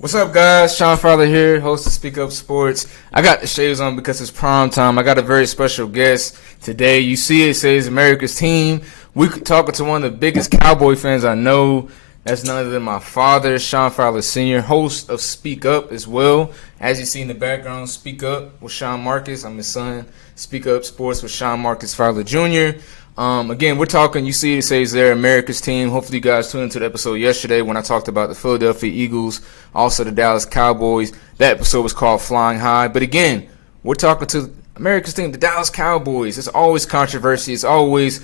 What's up, guys? Sean Fowler here, host of Speak Up Sports. I got the shades on because it's prime time. I got a very special guest today. You see it says America's team. We talking to one of the biggest Cowboy fans I know. That's none other than my father, Sean Fowler Sr., host of Speak Up as well. As you see in the background, Speak Up with Sean Marcus. I'm his son. Speak Up Sports with Sean Marcus Fowler Jr. Again, we're talking, you see it says there, America's team. Hopefully you guys tuned into the episode yesterday when I talked about the Philadelphia Eagles, also the Dallas Cowboys. That episode was called Flying High. But again, we're talking to America's team, the Dallas Cowboys. It's always controversy. It's always,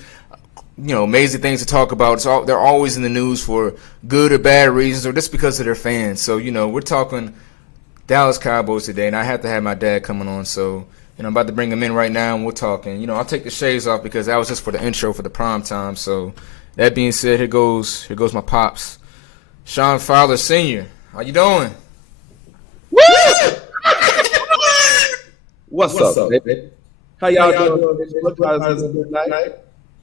amazing things to talk about. They're always in the news for good or bad reasons or just because of their fans. So, we're talking Dallas Cowboys today, and I have to have my dad coming on, so I'm about to bring him in right now, and we're talking. I'll take the shades off because that was just for the intro for the prime time. So that being said, here goes my pops, Sean Fowler Sr. How you doing? Woo! What's up, baby? How y'all doing? How's it good night?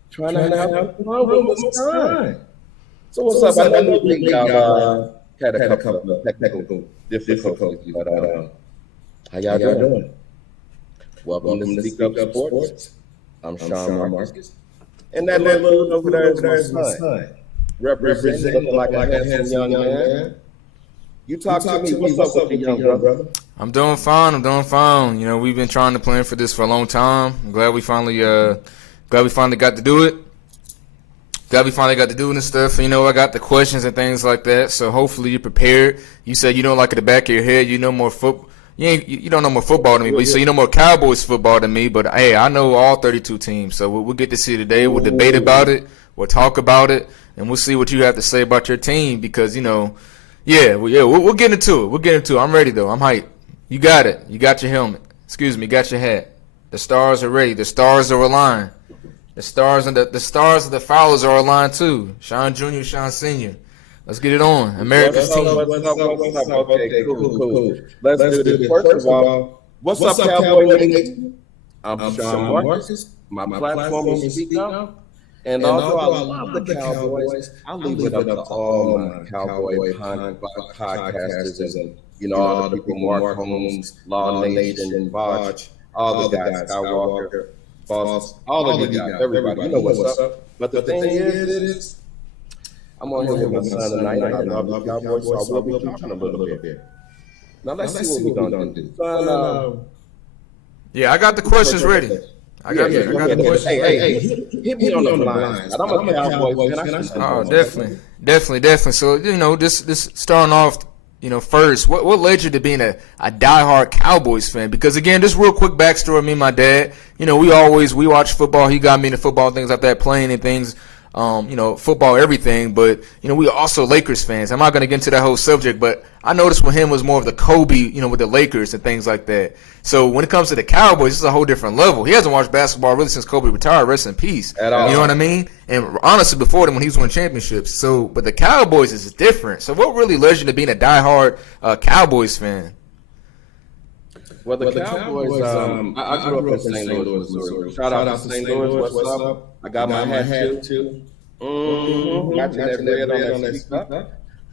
Trying to have fun with this time. So what's up? I know y'all had a couple of technical difficulties, but how y'all doing? Welcome to Speak Up Sports. I'm Sean Marcus. And that little over there is my son. Representing like a handsome young man. You talk to me. What's up with you, young brother? I'm doing fine. We've been trying to plan for this for a long time. I'm glad we finally got to do it. Glad we finally got to do it and stuff. I got the questions and things like that. So hopefully you're prepared. You said you know, like at the back of your head, you know more football. You don't know more football than me, but so you know more Cowboys football than me. But hey, I know all 32 teams, so we'll get to see today. We'll debate about it. We'll talk about it, and we'll see what you have to say about your team because we'll get into it. We'll get into it. I'm ready though. I'm hyped. You got it. You got your helmet. You got your hat. The stars are ready. The stars are aligned. The stars of the Fowlers are aligned too. Sean Jr., Sean Sr. Let's get it on. America's team. What's up? Okay, cool. Let's do this. First of all, what's up, Cowboy Nation? I'm Sean Marcus. My platform is Speak Up. And although I love the Cowboys, I leave it up to all my Cowboy podcasters and, all the people, Mark Holmes, Law Nation, and Vaj, all the guys, Skywalker, Boss, all of you guys, everybody, you know what's up. But the thing is, I'm on here with my son tonight, and I love the Cowboys, so I will be talking a little bit. Now, let's see what we're going to do. Son, I got the questions ready. I got the questions. Hey, hit me on the lines. I'm a Cowboy fan. Oh, definitely. So, this starting off, first, what led you to being a diehard Cowboys fan? Because, again, just real quick backstory, me and my dad, we watch football. He got me into football, things like that, playing and things. Football, everything, but, we are also Lakers fans. I'm not going to get into that whole subject, but I noticed with him was more of the Kobe, with the Lakers and things like that. So when it comes to the Cowboys, it's a whole different level. He hasn't watched basketball really since Kobe retired, rest in peace. At all. You know what I mean? And honestly, before then when he was winning championships. So, but the Cowboys is different. So what really led you to being a diehard Cowboys fan? Well, the Cowboys, I grew up in St. Louis, Missouri. Shout out to St. Louis, what's up? I got my hat too. Matching that red on that stuff.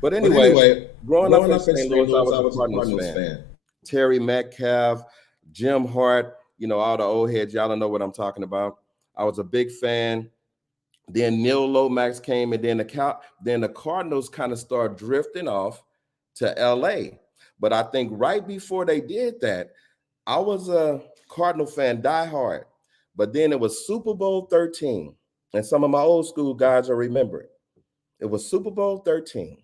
But anyway, growing up in St. Louis, I was a Cardinals fan. Terry Metcalf, Jim Hart, all the old heads, y'all don't know what I'm talking about. I was a big fan. Then Neil Lomax came, and then the Cardinals kind of started drifting off to LA. But I think right before they did that, I was a Cardinal fan, diehard. But then it was Super Bowl 13. And some of my old school guys will remember it. It was Super Bowl 13.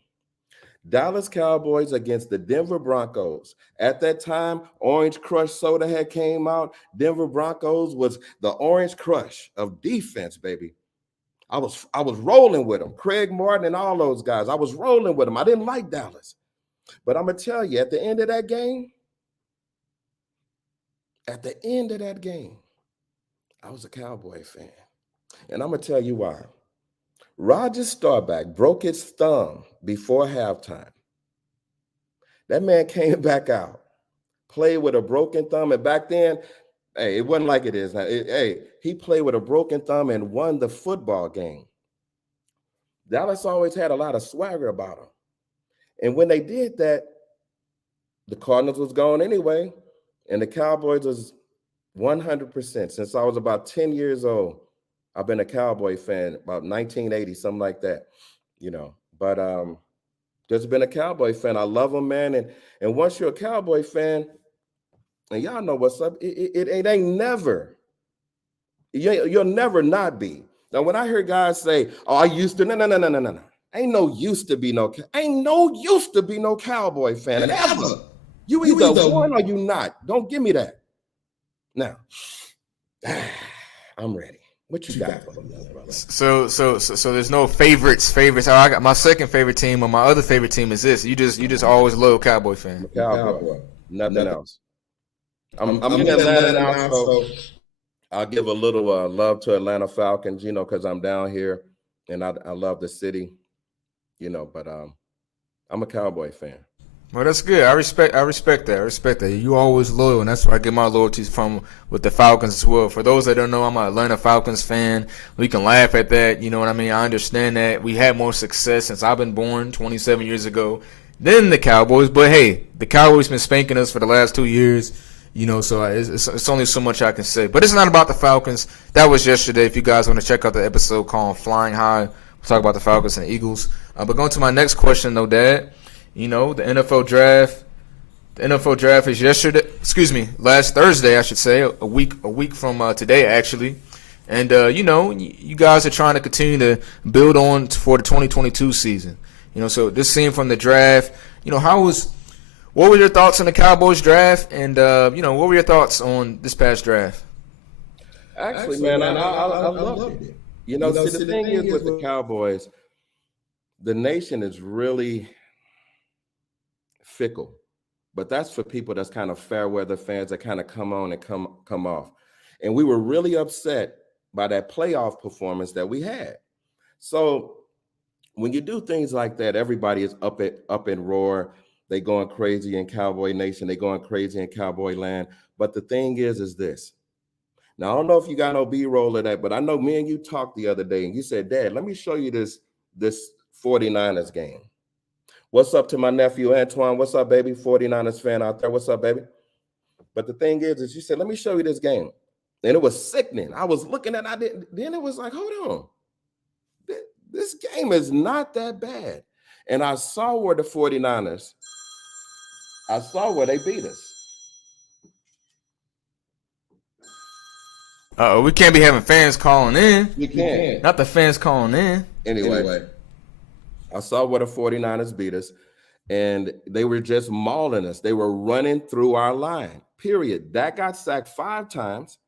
Dallas Cowboys against the Denver Broncos. At that time, Orange Crush soda had came out. Denver Broncos was the Orange Crush of defense, baby. I was rolling with them. Craig Martin and all those guys. I was rolling with them. I didn't like Dallas. But I'm going to tell you, at the end of that game, I was a Cowboy fan. And I'm going to tell you why. Roger Staubach broke his thumb before halftime. That man came back out, played with a broken thumb. And back then, hey, it wasn't like it is now. He played with a broken thumb and won the football game. Dallas always had a lot of swagger about him. And when they did that, the Cardinals was gone anyway, and the Cowboys was 100%. Since I was about 10 years old, I've been a Cowboy fan, about 1980, something like that, But just been a Cowboy fan. I love them, man. And once you're a Cowboy fan, and y'all know what's up, it ain't never. You'll never not be. Now, when I hear guys say, "Oh, I used to," no. Ain't no used to be no Cowboy fan ever. You either won or you not. Don't give me that. Now, I'm ready. What you got for me, brother? So there's no favorites. I got my second favorite team, or my other favorite team is this. You just always a loyal Cowboy fan. Cowboy. Nothing else. I'm in Atlanta now, so I'll give a little love to Atlanta Falcons, because I'm down here and I love the city, but I'm a Cowboy fan. Well, that's good. I respect that. You always loyal, and that's where I get my loyalties from with the Falcons as well. For those that don't know, I'm an Atlanta Falcons fan. We can laugh at that. You know what I mean? I understand that. We had more success since I've been born 27 years ago than the Cowboys. But, hey, the Cowboys been spanking us for the last 2 years. So it's only so much I can say. But it's not about the Falcons. That was yesterday. If you guys want to check out the episode called Flying High, we'll talk about the Falcons and Eagles. But going to my next question, though, Dad. The NFL draft. The NFL draft is last Thursday, I should say, a week from today, actually. And you guys are trying to continue to build on for the 2022 season. So this scene from the draft. What were your thoughts on the Cowboys draft? And what were your thoughts on this past draft? Actually, man, I loved it. See, the thing is with the Cowboys, the nation is really fickle, but that's for people that's kind of fair weather fans that kind of come on and come off. And we were really upset by that playoff performance that we had. So when you do things like that, everybody is up and roar. They going crazy in Cowboy Nation. They going crazy in Cowboy Land. But the thing is this. Now, I don't know if you got no B-roll of that, but I know me and you talked the other day, and you said, "Dad, let me show you this 49ers game." What's up to my nephew, Antoine? What's up, baby? 49ers fan out there. What's up, baby? But the thing is you said, "Let me show you this game." And it was sickening. I was looking at it. Then it was like, hold on. This game is not that bad. And I saw where the 49ers, they beat us. We can't be having fans calling in. You can't. Not the fans calling in. Anyway. I saw where the 49ers beat us, and they were just mauling us. They were running through our line, period. Dak got sacked 5 times.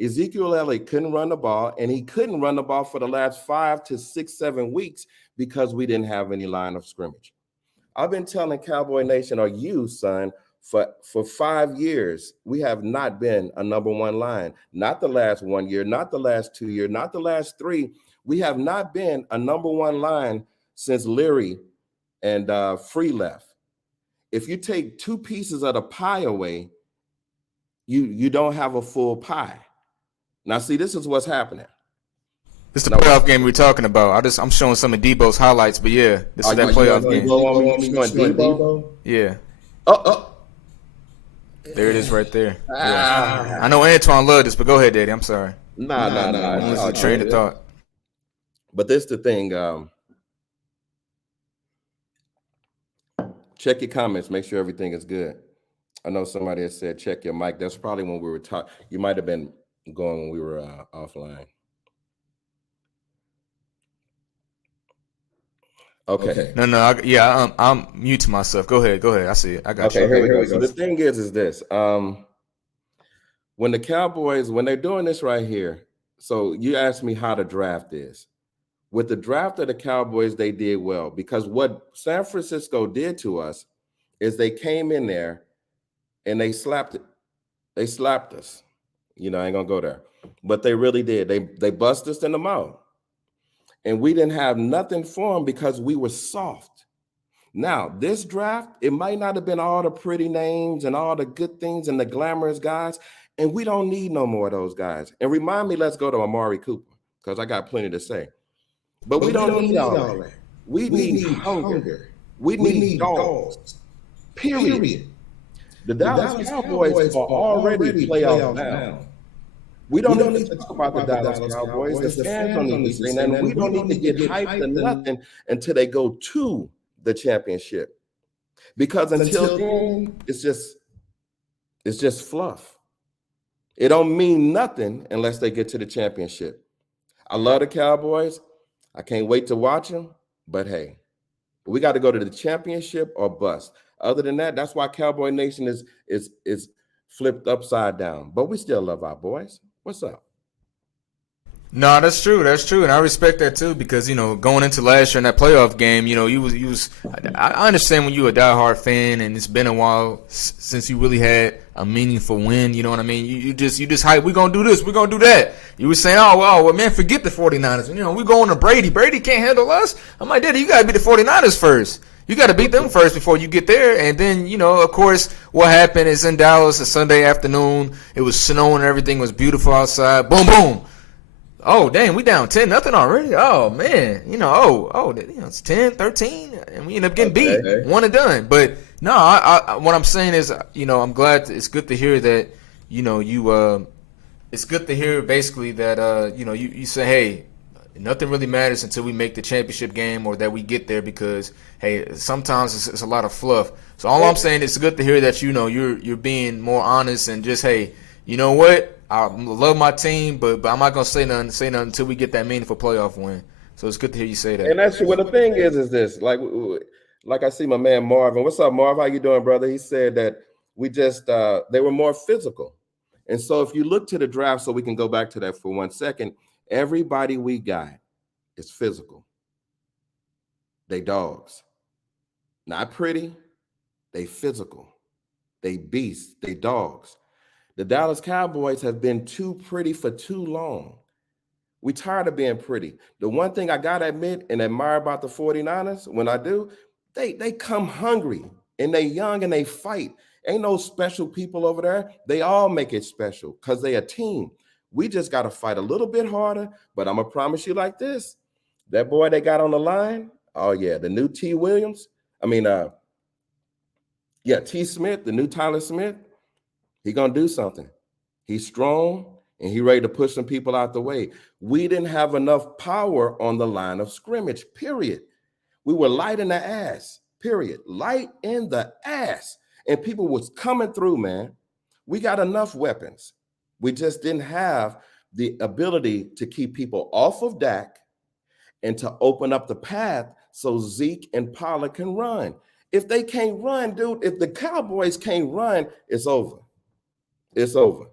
Ezekiel Elliott couldn't run the ball, and he couldn't run the ball for the last 5 to 6, 7 weeks because we didn't have any line of scrimmage. I've been telling Cowboy Nation, or you, son, for 5 years, we have not been a number one line. Not the last 1 year, not the last 2 years, not the last 3. We have not been a number one line since Leary and Free left. If you take 2 pieces of the pie away, you don't have a full pie. Now, see, this is what's happening. This is the playoff game we're talking about. I'm showing some of Debo's highlights, but yeah, this is that playoff game. Debo? Yeah. Oh. There it is right there. Yeah. I know Antoine loved this, but go ahead, Daddy. I'm sorry. Nah. This is a train of thought. But this is the thing. Check your comments. Make sure everything is good. I know somebody has said check your mic. That's probably when we were talking. You might have been going when we were offline. Okay. No. I'm muting myself. Go ahead. I see it. I got you. Okay, here we go. So the thing is this. When the Cowboys, when they're doing this right here, so you asked me how the draft is. With the draft of the Cowboys, they did well because what San Francisco did to us is they came in there and they slapped it. They slapped us. I ain't gonna go there, but they really did. They bust us in the mouth, and we didn't have nothing for them because we were soft. Now this draft, it might not have been all the pretty names and all the good things and the glamorous guys, and we don't need no more of those guys. And remind me, let's go to Amari Cooper because I got plenty to say. But we don't need all that. We need hunger. We need dogs. Period. The Dallas Cowboys are already playoff bound. We don't need to talk about the Dallas Cowboys. The fans don't need to say nothing. We don't need to get hyped or nothing until they go to the championship. Because until then, it's just fluff. It don't mean nothing unless they get to the championship. I love the Cowboys. I can't wait to watch them. But hey, we got to go to the championship or bust. Other than that, that's why Cowboy Nation is flipped upside down. But we still love our boys. What's up? No, that's true. That's true, and I respect that too because going into last year in that playoff game, you was. I understand when you a diehard fan, and it's been a while since you really had a meaningful win. You know what I mean? You just hype. We gonna do this. We gonna do that. You were saying, well, man, forget the 49ers. We going to Brady. Brady can't handle us. I'm like, Daddy, you gotta beat the 49ers first. You got to beat them first before you get there. And then, of course, what happened is in Dallas a Sunday afternoon. It was snowing and everything was beautiful outside. Boom, boom. Oh, dang, we down 10-0 already. Oh, man. It's 10, 13, and we end up getting beat. One and done. But, no, what I'm saying is, I'm glad. It's good to hear that, it's good to hear basically that, you say, hey, nothing really matters until we make the championship game or that we get there because, hey, sometimes it's a lot of fluff. So all I'm saying is it's good to hear that you're being more honest and just, hey, you know what? I love my team, but I'm not gonna say nothing until we get that meaningful playoff win. So it's good to hear you say that. And that's what the thing is this like I see my man Marvin. What's up, Marv? How you doing, brother? He said that we just they were more physical. And so if you look to the draft, so we can go back to that for 1 second, everybody we got is physical. They dogs. Not pretty, they physical. They beasts, they dogs. The Dallas Cowboys have been too pretty for too long. We tired of being pretty. The one thing I gotta admit and admire about the 49ers, when I do, they come hungry and they young and they fight. Ain't no special people over there. They all make it special because they a team. We just gotta fight a little bit harder, but I'm gonna promise you like this. That boy they got on the line, oh yeah, the new T. Williams. T. Smith, the new Tyler Smith. He gonna do something. He's strong and he ready to push some people out the way. We didn't have enough power on the line of scrimmage, period. We were light in the ass, period. Light in the ass. And people was coming through, man. We got enough weapons. We just didn't have the ability to keep people off of Dak and to open up the path so Zeke and Pollard can run. If they can't run, dude, if the Cowboys can't run, it's over. It's over.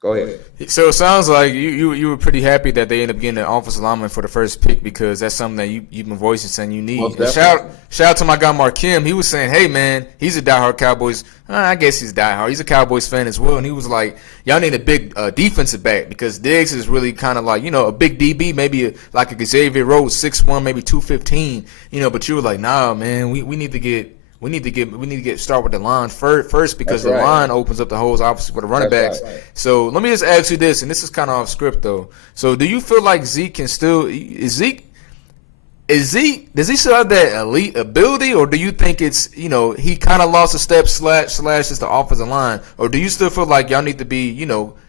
Go ahead. So it sounds like you were pretty happy that they ended up getting an offensive lineman for the first pick because that's something that you've been voicing saying you need. Shout out to my guy Markim. He was saying, hey man, he's a diehard Cowboys. I guess he's diehard. He's a Cowboys fan as well, and he was like, y'all need a big defensive back because Diggs is really kind of like a big DB, maybe like a Xavier Rhodes, 6'1", maybe 215. But you were like, nah, man, we need to get. We need to start with the line first because the line opens up the holes obviously for the running backs. Right. So let me just ask you this, and this is kind of off script though. So do you feel like Zeke can still does he still have that elite ability, or do you think it's he kind of lost a step slash is the offensive line, or do you still feel like y'all need to be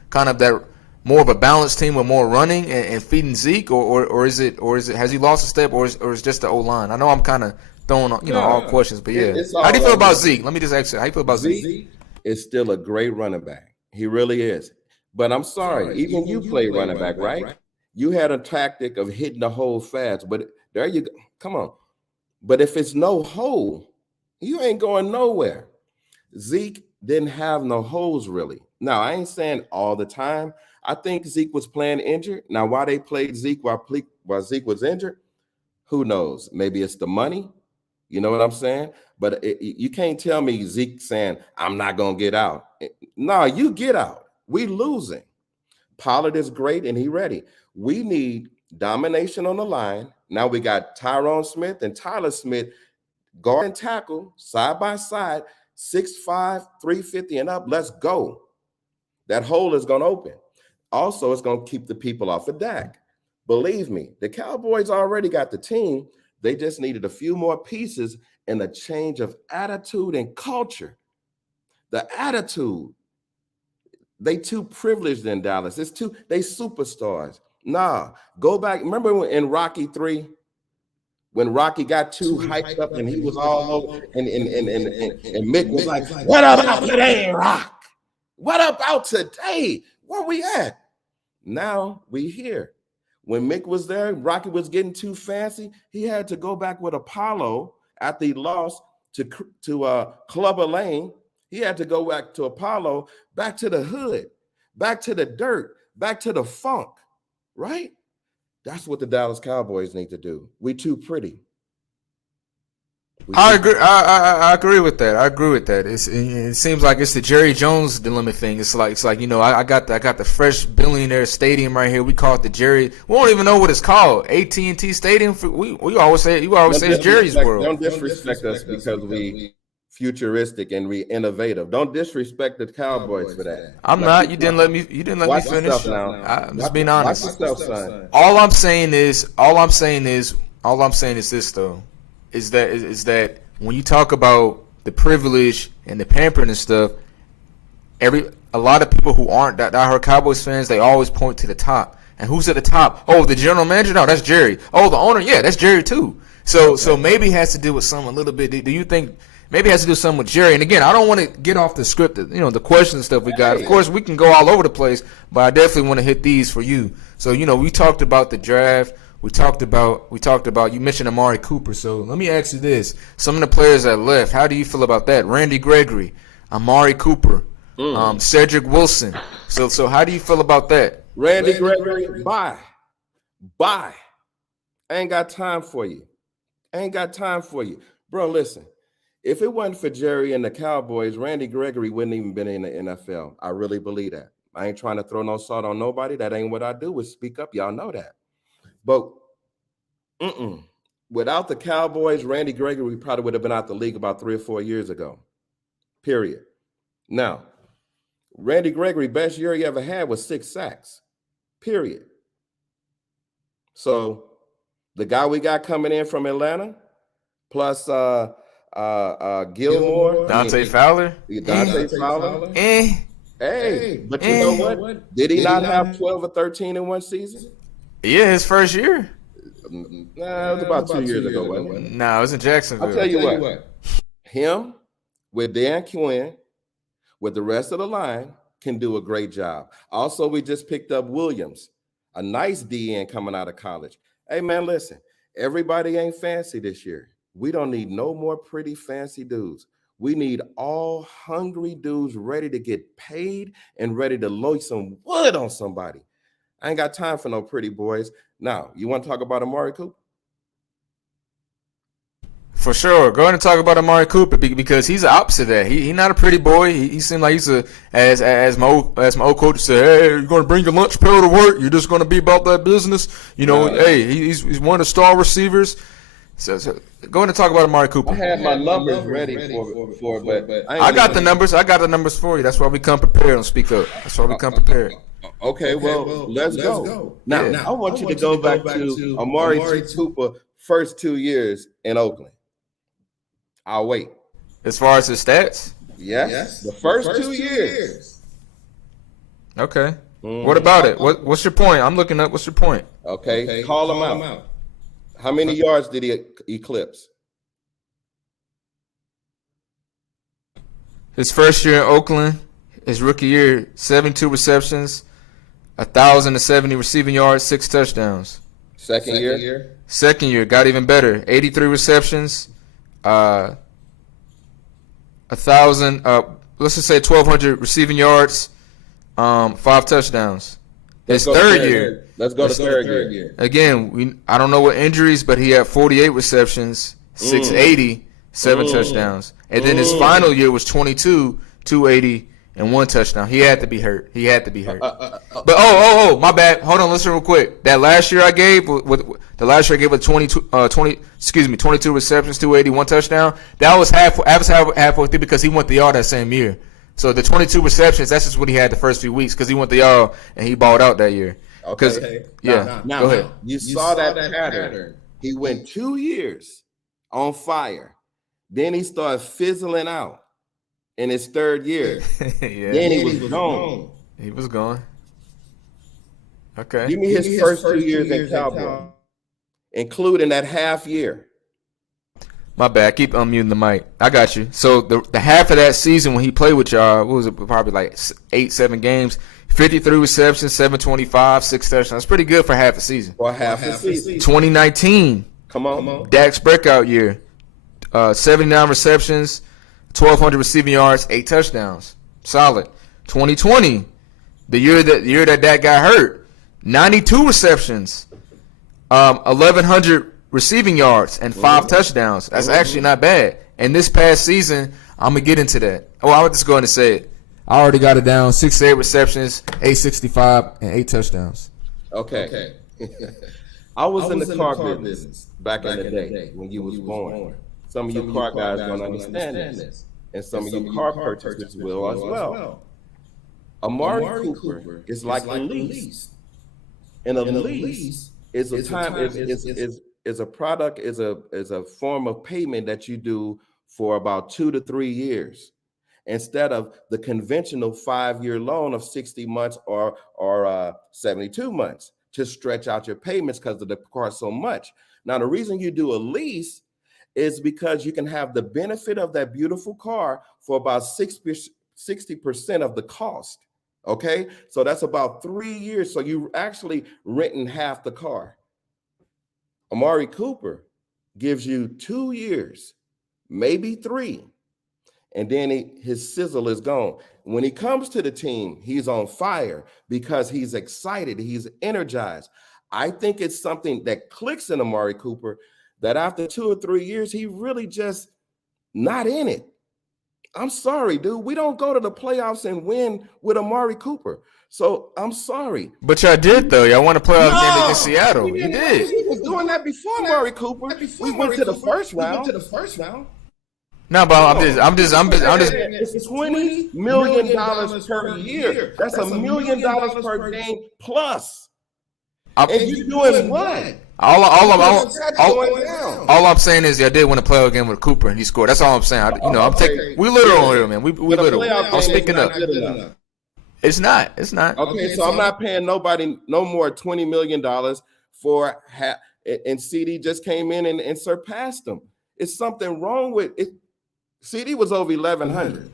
kind of that more of a balanced team with more running and feeding Zeke, or is it has he lost a step, or is just the O line? I know I'm kind of throwing all questions, but yeah. How do you feel about Zeke? Let me just ask you. How do you feel about Zeke? Zeke is still a great running back. He really is. But I'm sorry, even you play running back, right? You had a tactic of hitting the hole fast, but there you go. Come on. But if it's no hole, you ain't going nowhere. Zeke didn't have no holes really. Now, I ain't saying all the time. I think Zeke was playing injured. Now, why they played Zeke while Zeke was injured, who knows? Maybe it's the money. You know what I'm saying? But you can't tell me Zeke saying, I'm not going to get out. No, you get out. We losing. Pollard is great and he ready. We need domination on the line. Now we got Tyrone Smith and Tyler Smith guard and tackle side by side, 6'5", 350 and up. Let's go. That hole is going to open. Also, it's going to keep the people off of Dak. Believe me, the Cowboys already got the team. They just needed a few more pieces and a change of attitude and culture. The attitude. They too privileged in Dallas. They superstars. Nah, go back. Remember in Rocky 3, when Rocky got too hyped up and he was all over, and Mick was like, "What about today, Rock? What about today? Where we at?" Now we here. When Mick was there, Rocky was getting too fancy. He had to go back with Apollo after he lost to Clubber Lane. He had to go back to Apollo, back to the hood, back to the dirt, back to the funk, right? That's what the Dallas Cowboys need to do. We too pretty. I agree. I agree with that. I agree with that. It seems like it's the Jerry Jones dilemma thing. It's like I got the fresh billionaire stadium right here. We call it the Jerry. We don't even know what it's called. AT&T Stadium. We always say it's Jerry's world. Don't disrespect us because we futuristic and we innovative. Don't disrespect the Cowboys for that. I'm not. You didn't let me finish. I'm just being honest. Watch yourself, son. All I'm saying is this though. Is that when you talk about the privilege and the pampering and stuff, a lot of people who aren't diehard Cowboys fans, they always point to the top. And who's at the top? Oh, the general manager? No, that's Jerry. Oh, the owner? Yeah, that's Jerry too. So maybe it has to do with something a little bit. Do you think maybe it has to do something with Jerry? And again, I don't want to get off the script, the questions and stuff we got. Of course, we can go all over the place, but I definitely want to hit these for you. So, we talked about the draft. We talked about. You mentioned Amari Cooper. So let me ask you this: some of the players that left, how do you feel about that? Randy Gregory, Amari Cooper, Cedric Wilson. So how do you feel about that? Randy Gregory, bye. I ain't got time for you. Bro, listen. If it wasn't for Jerry and the Cowboys, Randy Gregory wouldn't even been in the NFL. I really believe that. I ain't trying to throw no salt on nobody. That ain't what I do, is speak up. Y'all know that. But without the Cowboys, Randy Gregory probably would have been out the league about 3 or 4 years ago. Period. Now, Randy Gregory, best year he ever had was 6 sacks. Period. So the guy we got coming in from Atlanta, plus Gilmore, Dante Fowler. Hey, but you know what? Did he not have 12 or 13 in one season? Yeah, his first year. Nah, it was about 2 years ago, wasn't it? Nah, it was in Jacksonville. I'll tell you what. Him with Dan Quinn, with the rest of the line, can do a great job. Also, we just picked up Williams, a nice DN coming out of college. Hey, man, listen. Everybody ain't fancy this year. We don't need no more pretty fancy dudes. We need all hungry dudes ready to get paid and ready to load some wood on somebody. I ain't got time for no pretty boys. Now, you want to talk about Amari Cooper? For sure. Go ahead and talk about Amari Cooper because he's the opposite of that. He's not a pretty boy. He seemed like he's as my old coach said, hey, you're going to bring your lunch pail to work. You're just going to be about that business. Hey, he's one of the star receivers. So go ahead and talk about Amari Cooper. I had my numbers ready for but I got the numbers. I got the numbers for you. That's why we come prepared on Speak Up. That's why we come prepared. Okay, well, let's go. Now, I want you to go back to Amari Cooper first 2 years in Oakland. I'll wait. As far as his stats? Yes. The first 2 years. Okay. What about it? What's your point? I'm looking up. What's your point? Okay. Call him out. How many yards did he eclipse? His first year in Oakland, his rookie year, 72 receptions, 1,070 receiving yards, 6 touchdowns. Second year? Second year, got even better. 83 receptions, 1,000, let's just say 1,200 receiving yards, 5 touchdowns. His third year. Let's go to third year. Again, I don't know what injuries, but he had 48 receptions, 680, 7 touchdowns. And then his final year was 22, 280, and 1 touchdown. He had to be hurt. But my bad. Hold on, listen real quick. That last year I gave with 22 receptions, 280, 1 touchdown. That was halfway through because he went the yard that same year. So the 22 receptions, that's just what he had the first few weeks because he went the yard and he balled out that year. Okay. Now, go ahead. You saw that pattern. He went 2 years on fire. Then he started fizzling out. in his third year. Yeah. Then he was gone. He was gone. Okay. Give me his first 2 years in Cowboy, including that half year. My bad. Keep unmuting the mic. I got you. So the half of that season when he played with y'all, what was it? Probably like 7 games. 53 receptions, 725, 6 touchdowns. That's pretty good for half a season. For half the season. 2019. Come on. Dak's breakout year. 79 receptions, 1,200 receiving yards, 8 touchdowns. Solid. 2020, the year that Dak got hurt, 92 receptions, 1,100 receiving yards, and 5 touchdowns. That's actually not bad. And this past season, I'm going to get into that. Oh, I was just going to say it. I already got it down. 6 to 8 receptions, 865, and 8 touchdowns. Okay. I was in the car business back in the day when you was born. Some of you car guys don't understand this. And some of you car purchasers will as well. Amari Cooper is like a lease. And a lease is a time is a product, is a form of payment that you do for about 2 to 3 years. Instead of the conventional 5-year loan of 60 months or 72 months to stretch out your payments because of the car so much. Now, the reason you do a lease is because you can have the benefit of that beautiful car for about 60% of the cost. Okay, so that's about 3 years. So you actually renting half the car. Amari Cooper gives you 2 years, maybe 3. And then his sizzle is gone. When he comes to the team, he's on fire because he's excited. He's energized. I think it's something that clicks in Amari Cooper that after 2 or 3 years, he really just not in it. I'm sorry, dude. We don't go to the playoffs and win with Amari Cooper. So I'm sorry. But y'all did, though. Y'all won a playoff game against Seattle. You did. He was doing that before Amari Cooper. We went to the first round. No, but I'm just. It's $20 million per year. That's $1 million per game plus. And you doing what? All I'm saying is I did win a playoff game with Cooper and he scored. That's all I'm saying. We literal here, man. We literal. I'm speaking up. It's not. Okay, so I'm not paying nobody no more $20 million for and CD just came in and surpassed them. It's something wrong with it. CD was over 1,100.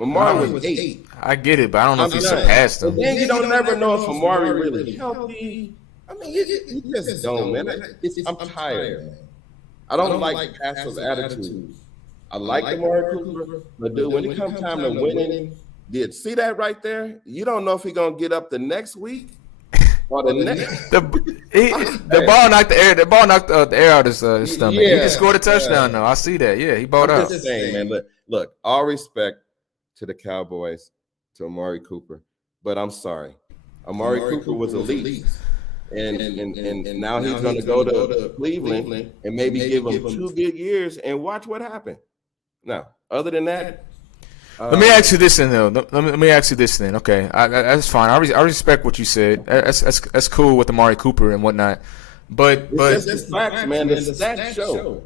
Amari was 8. I get it, but I don't know if he surpassed them. Then you don't never know if Amari really healthy. I mean, you just don't, man. I'm tired, man. I don't like passive attitude. I like Amari Cooper, but dude, when it comes time to winning, see that right there? You don't know if he's gonna get up the next week or the next. The ball knocked the air out of his stomach. Yeah, he just scored a touchdown, though. I see that. Yeah, he balled out. Just saying, man. Look, all respect to the Cowboys, to Amari Cooper, but I'm sorry, Amari Cooper was elite. And now he's going to go to Cleveland and maybe give him 2 good years and watch what happens. Now, other than that, let me ask you this then, though. Let me ask you this then. Okay, that's fine. I respect what you said. That's cool with Amari Cooper and whatnot. But it's facts, man. The stats show.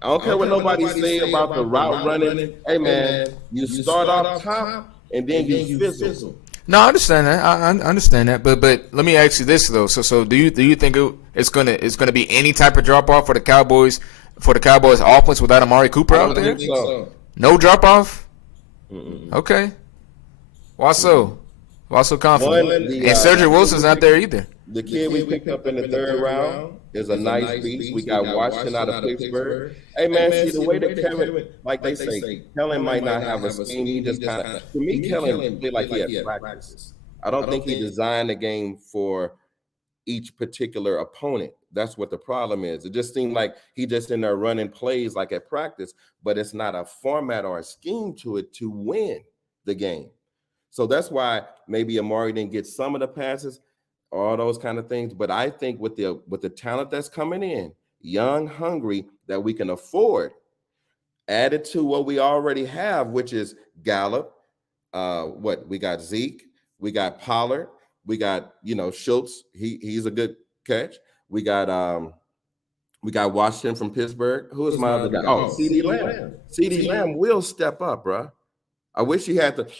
I don't care what nobody say about the route running. Hey, man, you start off top and then you fizzle. No, I understand that. I understand that. But let me ask you this though. So do you think it's gonna be any type of drop off for the Cowboys offense without Amari Cooper out there? Think so. No drop off. Okay. Why so? Why so confident? And Cedric Wilson's not there either. The kid we picked up in the 3rd round is a nice beast. We got Washington out of Pittsburgh. Hey, man, see, the way that Kellen, like they say, Kellen might not have a scheme. He just kind of, to me, Kellen feel like he had practice. I don't think he designed the game for each particular opponent. That's what the problem is. It just seemed like he just in there running plays like at practice, but it's not a format or a scheme to it to win the game. So that's why maybe Amari didn't get some of the passes, all those kind of things. But I think with the talent that's coming in, young, hungry, that we can afford, added to what we already have, which is Gallup. We got Zeke, we got Pollard, we got Schultz. He's a good catch. We got Washington from Pittsburgh. Who is my other guy? Oh, CD Lamb. CD Lamb will step up, bro. I wish he had the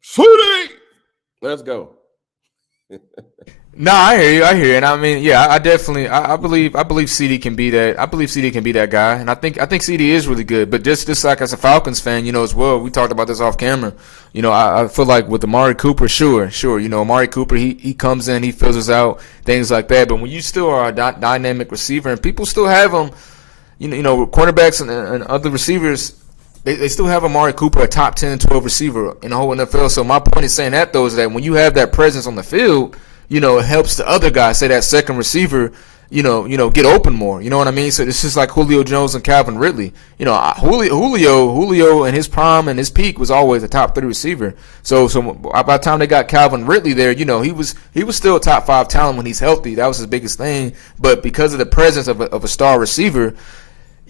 Sweetie. Let's go. No, I hear you. I hear you. And I mean, yeah, I definitely, I believe CD can be that. I believe CD can be that guy. And I think CD is really good. But just like as a Falcons fan, as well, we talked about this off camera. I feel like with Amari Cooper, sure. Amari Cooper, he comes in, he fills us out, things like that. But when you still are a dynamic receiver and people still have him, cornerbacks and other receivers, they still have Amari Cooper a top 10, 12 receiver in the whole NFL. So my point is saying that, though, is that when you have that presence on the field, it helps the other guy, say that second receiver, get open more. You know what I mean? So it's just like Julio Jones and Calvin Ridley. Julio in his prime and his peak was always a top 3 receiver. So by the time they got Calvin Ridley there, he was still a top 5 talent when he's healthy. That was his biggest thing. But because of the presence of a star receiver,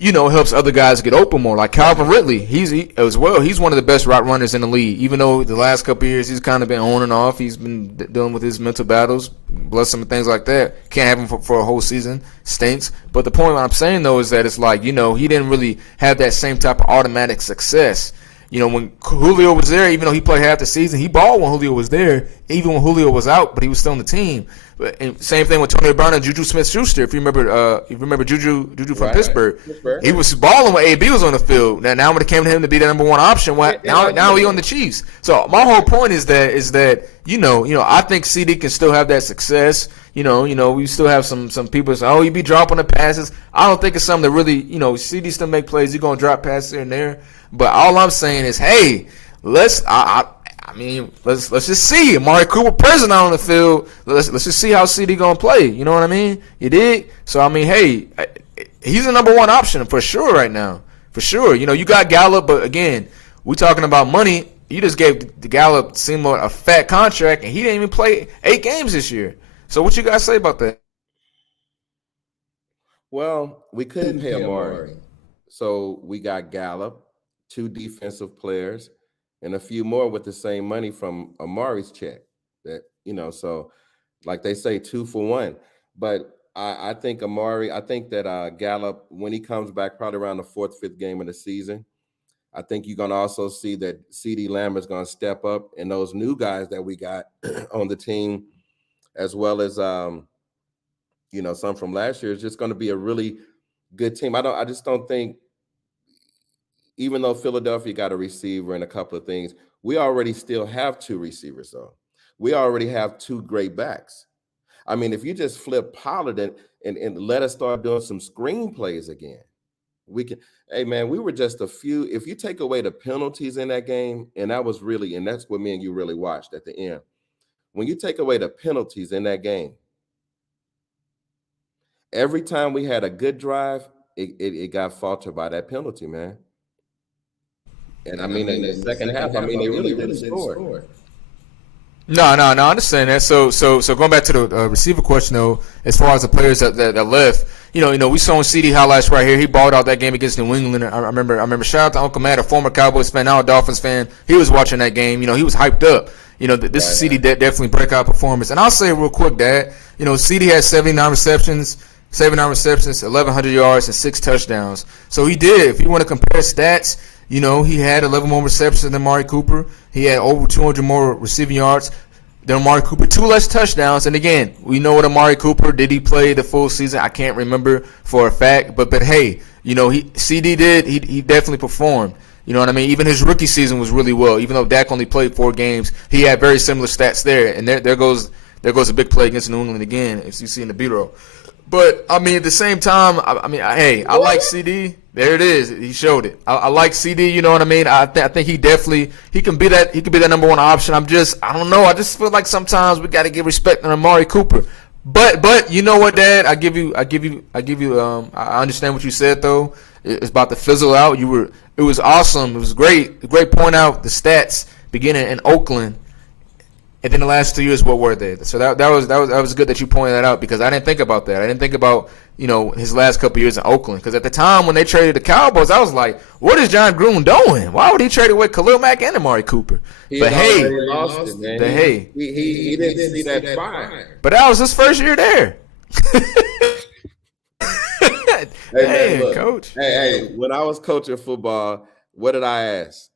helps other guys get open more. Like Calvin Ridley, he's one of the best route runners in the league. Even though the last couple of years he's kind of been on and off, he's been dealing with his mental battles, bless him and things like that. Can't have him for a whole season, stinks. But the point I'm saying though is that it's like he didn't really have that same type of automatic success. When Julio was there, even though he played half the season, he balled when Julio was there, even when Julio was out, but he was still on the team. And same thing with Tony Brown and Juju Smith-Schuster. If you remember Juju from Pittsburgh, he was balling when AB was on the field. Now when it came to him to be the number one option, now he on the Chiefs. So my whole point is that I think CD can still have that success. We still have some people say, he be dropping the passes. I don't think it's something that really, CD still make plays. You're gonna drop passes here and there. But all I'm saying is, hey, let's just see Amari Cooper present out on the field. Let's just see how CD gonna play. You know what I mean? You dig? So I mean, hey, he's the number one option for sure right now. For sure. You got Gallup, but again, we talking about money. You just gave the Gallup Seymour a fat contract, and he didn't even play 8 games this year. So what you guys say about that? Well, we couldn't pay Amari, so we got Gallup, 2 defensive players, and a few more with the same money from Amari's check. That so like they say, 2 for 1. But I think that Gallup, when he comes back, probably around the 4th, 5th game of the season, I think you're going to also see that CeeDee Lamb is going to step up, and those new guys that we got on the team, as well as some from last year, is just going to be a really good team. I just don't think, even though Philadelphia got a receiver and a couple of things, we already still have 2 receivers, though. We already have 2 great backs. I mean, if you just flip Pollard and let us start doing some screenplays again, we can. Hey, man, we were just a few. If you take away the penalties in that game, and that's what me and you really watched at the end. When you take away the penalties in that game, every time we had a good drive, it got faltered by that penalty, man. And I mean, in the second half, they really didn't score. No, I understand that. So going back to the receiver question though, as far as the players that left, we saw CD highlights right here. He balled out that game against New England. I remember. Shout out to Uncle Matt, a former Cowboys fan, now a Dolphins fan. He was watching that game. He was hyped up. This is CD definitely breakout performance. And I'll say real quick that CD had 79 receptions, 1,100 yards, and 6 touchdowns. So he did. If you want to compare stats, he had 11 more receptions than Amari Cooper. He had over 200 more receiving yards than Amari Cooper. 2 less touchdowns. And again, we know what Amari Cooper, did he play the full season? I can't remember for a fact. But hey, CD did. He definitely performed. You know what I mean? Even his rookie season was really well. Even though Dak only played 4 games, he had very similar stats there. And there goes a big play against New England again, if you see in the B-roll. But at the same time, I like CD. There it is. He showed it. I like CD. You know what I mean? I think he can be that. He could be that number one option. I don't know. I just feel like sometimes we got to give respect to Amari Cooper. But you know what, Dad? I understand what you said though. It's about to fizzle out. It was awesome. It was great. Great point out the stats beginning in Oakland. And then the last 2 years, what were they? So that was good that you pointed that out, because I didn't think about that. I didn't think about his last couple of years in Oakland, because at the time when they traded the Cowboys, I was like, what is John Gruden doing? Why would he trade away Khalil Mack and Amari Cooper? He lost it, man. He didn't see that fire. But that was his first year there. man, look, coach. Hey, when I was coaching football, what did I ask?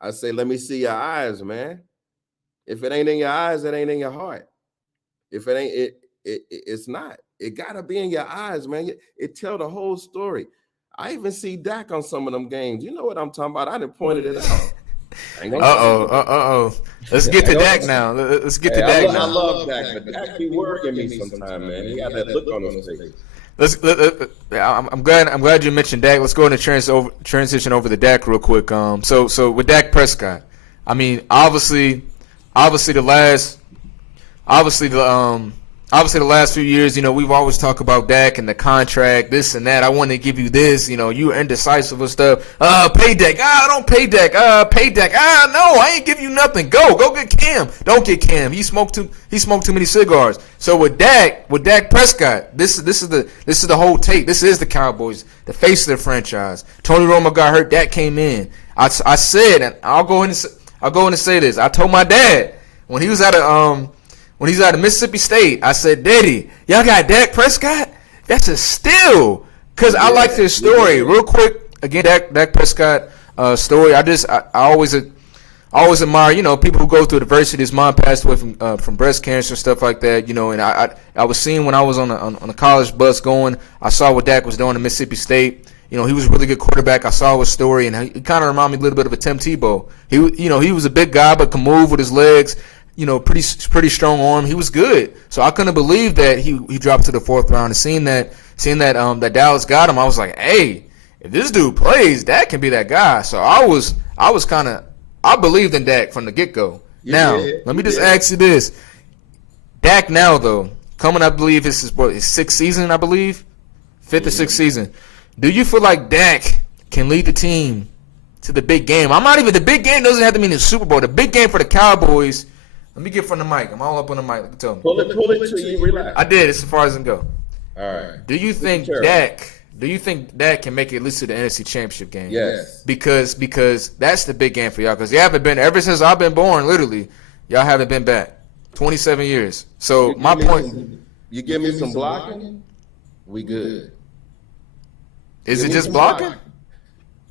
I say, let me see your eyes, man. If it ain't in your eyes, it ain't in your heart. If it ain't, it's not. It gotta be in your eyes, man. It tell the whole story. I even see Dak on some of them games. You know what I'm talking about? I done pointed it out. Let's get to Dak now. Let's get to Dak now. I love Dak, but Dak be worrying me sometimes, man. He got that look on his face. I'm glad you mentioned Dak. Let's go into transition over to Dak real quick. So with Dak Prescott, I mean, obviously the last few years, we've always talked about Dak and the contract, this and that. I want to give you this, you were indecisive with stuff. Pay Dak. Don't pay Dak. Pay Dak. No, I ain't give you nothing. Go get Cam. Don't get Cam. He smoked too many cigars. So with Dak Prescott, this is the whole take. This is the Cowboys, the face of the franchise. Tony Romo got hurt. Dak came in. I said, and I'll go in and say this. I told my dad when he was out of Mississippi State, I said, Daddy, y'all got Dak Prescott? That's a steal. Because I like this story. Real quick, again, Dak Prescott story. I always admire, people who go through adversity. His mom passed away from breast cancer and stuff like that, and I was seeing when I was on a college bus going, I saw what Dak was doing in Mississippi State. He was a really good quarterback. I saw his story, and he kind of reminded me a little bit of a Tim Tebow. He was a big guy but can move with his legs. Pretty strong arm. He was good. So I couldn't believe that he dropped to the fourth round. And seeing that Dallas got him, I was like, hey, if this dude plays, Dak can be that guy. So I believed in Dak from the get-go. Now, let me just ask you this. Dak now, though, coming, I believe this is his sixth season, I believe? Fifth or sixth season. Do you feel like Dak can lead the team to the big game? The big game doesn't have to mean the Super Bowl. The big game for the Cowboys. Let me get from the mic. I'm all up on the mic. Tell me. Pull it till you relax. I did. It's as far as I can go. All right. Do you think Dak can make it at least to the NFC Championship game? Yes. Because that's the big game for y'all. Because you haven't been, ever since I've been born, literally, y'all haven't been back. 27 years. So my point. You give me some blocking, we good. Is it just blocking?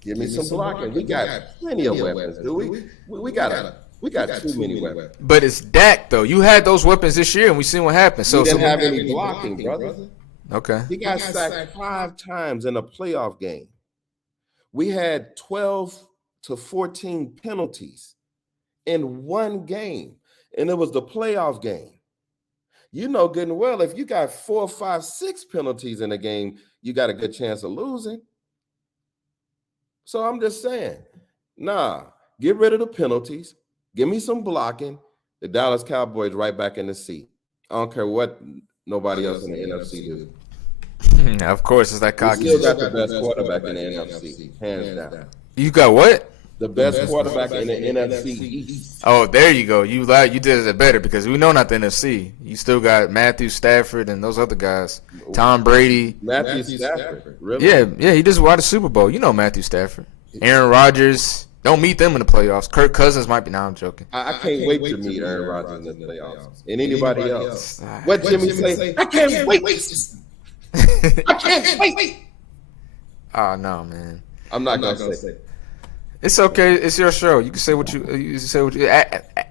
Give me some blocking. We got plenty of weapons, do we? We got too many weapons. But it's Dak, though. You had those weapons this year, and we seen what happened. So didn't have any blocking, brother. Okay. He got sacked 5 times in a playoff game. We had 12 to 14 penalties in one game, and it was the playoff game. You know good and well, if you got 4, 5, 6 penalties in a game, you got a good chance of losing. So I'm just saying, get rid of the penalties. Give me some blocking. The Dallas Cowboys right back in the seat. I don't care what nobody else in the NFC do. Of course, it's that cocky. You still got the best quarterback in the NFC, hands down. You got what? The best quarterback in the NFC East. Oh, there you go. You did it better because we know not the NFC. You still got Matthew Stafford and those other guys. Tom Brady. Matthew Stafford, really? Yeah, he just won the Super Bowl. You know Matthew Stafford. Aaron Rodgers. Don't meet them in the playoffs. Kirk Cousins might be. Now I'm joking. I can't wait to meet Aaron Rodgers in the playoffs. And anybody else. What Jimmy say? I can't wait. I can't wait. Oh, no, man. I'm not going to say it. It's okay. It's your show. You can say what you say.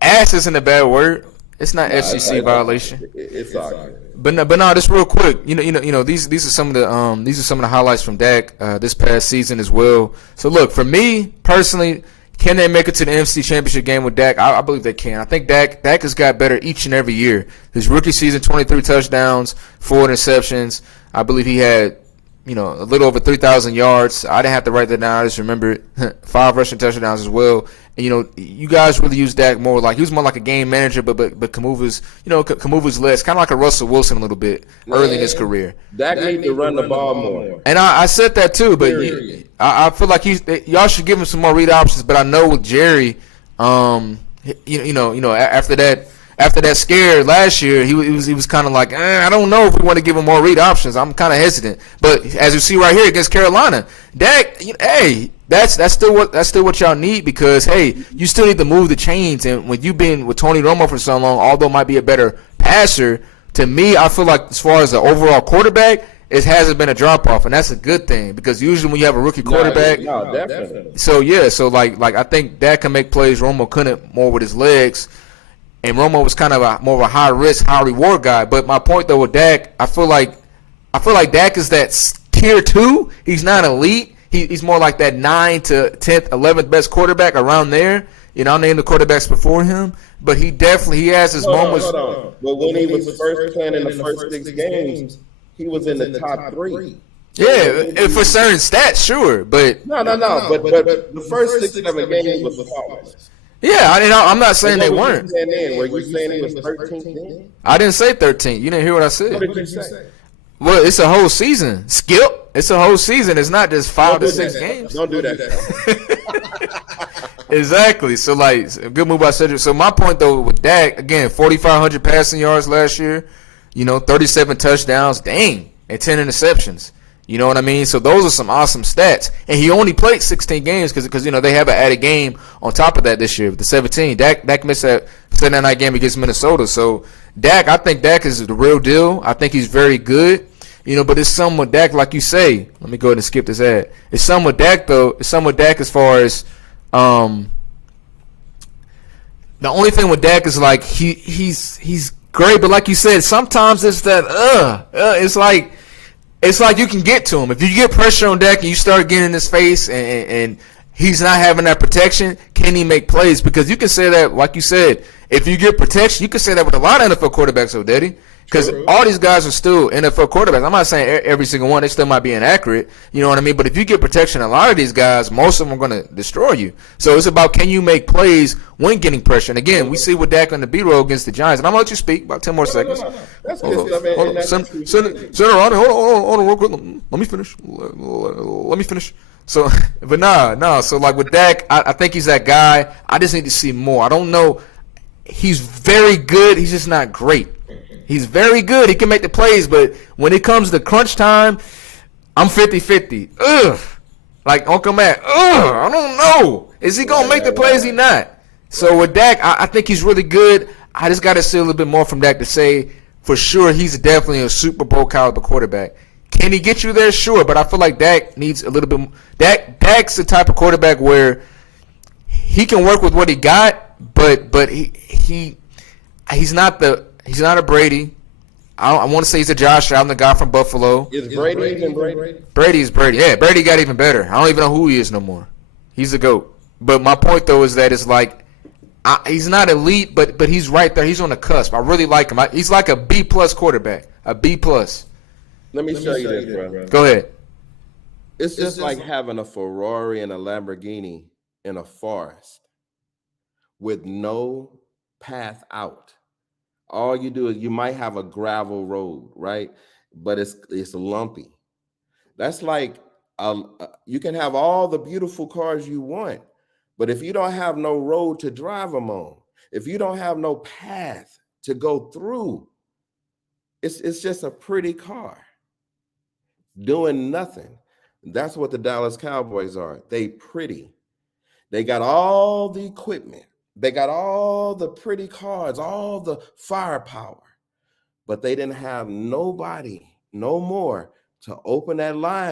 Ass isn't a bad word. It's not FCC violation. It's all good. But no, just real quick. You know, these are some of the highlights from Dak this past season as well. So look, for me personally, can they make it to the NFC Championship game with Dak? I believe they can. I think Dak has got better each and every year. His rookie season, 23 touchdowns, 4 interceptions. I believe he had, a little over 3,000 yards. I didn't have to write that down. I just remember 5 rushing touchdowns as well. And, you guys really use Dak more like, he was more like a game manager, but can move his legs, kind of like a Russell Wilson a little bit early in his career. Dak needs to run the ball more. And I said that too, but I feel like y'all should give him some more read options. But I know with Jerry, after that scare last year, he was kind of like, I don't know if we want to give him more read options. I'm kind of hesitant. But as you see right here against Carolina, Dak, that's still what y'all need because you still need to move the chains. And when you've been with Tony Romo for so long, although might be a better passer, to me, I feel like as far as the overall quarterback, it hasn't been a drop off, and that's a good thing because usually when you have a rookie quarterback, no, definitely. so like I think Dak can make plays. Romo couldn't more with his legs, and Romo was kind of more of a high risk, high reward guy. But my point though with Dak, I feel like Dak is that tier 2. He's not elite. He's more like that 9th to 10th, 11th best quarterback around there. I'll name the quarterbacks before him, but he has his moments. Hold on. But when he was first playing in the first 6 games, he was in the top 3. Yeah, for certain stats, sure, but no. But the first 6, 7 games was flawless. Yeah, I'm not saying they weren't. Were you saying he was 13th? I didn't say 13. You didn't hear what I said. What did you say? Well, it's a whole season. Skip. It's a whole season. It's not just 5 to 6 games. Don't do that. Exactly. So, like, a good move by Cedric. So, my point, though, with Dak, again, 4,500 passing yards last year, 37 touchdowns, dang, and 10 interceptions. You know what I mean? So, those are some awesome stats. And he only played 16 games because they have an added game on top of that this year with the 17. Dak missed that Sunday night game against Minnesota. So, I think Dak is the real deal. I think he's very good. But it's something with Dak, like you say. Let me go ahead and skip this ad. It's something with Dak, though. It's something with Dak as far as the only thing with Dak is like he's great, but like you said, sometimes it's that it's like you can get to him. If you get pressure on Dak and you start getting in his face and he's not having that protection, can he make plays? Because you can say that, like you said, if you get protection, you can say that with a lot of NFL quarterbacks, Daddy. Because all these guys are still NFL quarterbacks. I'm not saying every single one. They still might be inaccurate. You know what I mean? But if you get protection, a lot of these guys, most of them are going to destroy you. So it's about, can you make plays when getting pressure? And again, we see with Dak on the B-roll against the Giants. And I'm going to let you speak about 10 more seconds. No. That's good stuff. Senator Ronnie, hold on real quick. Let me finish. Let me finish. So, but nah. So, like with Dak, I think he's that guy. I just need to see more. I don't know. He's very good. He's just not great. He's very good. He can make the plays, but when it comes to crunch time, I'm 50-50. Ugh. Like Uncle Matt. Ugh. I don't know. Is he going to make the plays? He not. So with Dak, I think he's really good. I just got to see a little bit more from Dak to say for sure he's definitely a Super Bowl caliber quarterback. Can he get you there? Sure, but I feel like Dak needs a little bit more. Dak's the type of quarterback where he can work with what he got, but he's not a Brady. I want to say he's a Josh Allen, the guy from Buffalo. Is Brady even Brady? Brady is Brady. Yeah, Brady got even better. I don't even know who he is no more. He's the GOAT. But my point, though, is that it's like he's not elite, but he's right there. He's on the cusp. I really like him. He's like a B-plus quarterback, a B-plus. Let me show you this, bro. Go ahead. It's just like having a Ferrari and a Lamborghini in a forest with no path out. All you do is you might have a gravel road, right? But it's lumpy. That's like you can have all the beautiful cars you want, but if you don't have no road to drive them on, if you don't have no path to go through, it's just a pretty car doing nothing. That's what the Dallas Cowboys are. They pretty. They got all the equipment. They got all the pretty cars, all the firepower, but they didn't have nobody, no more, to open that line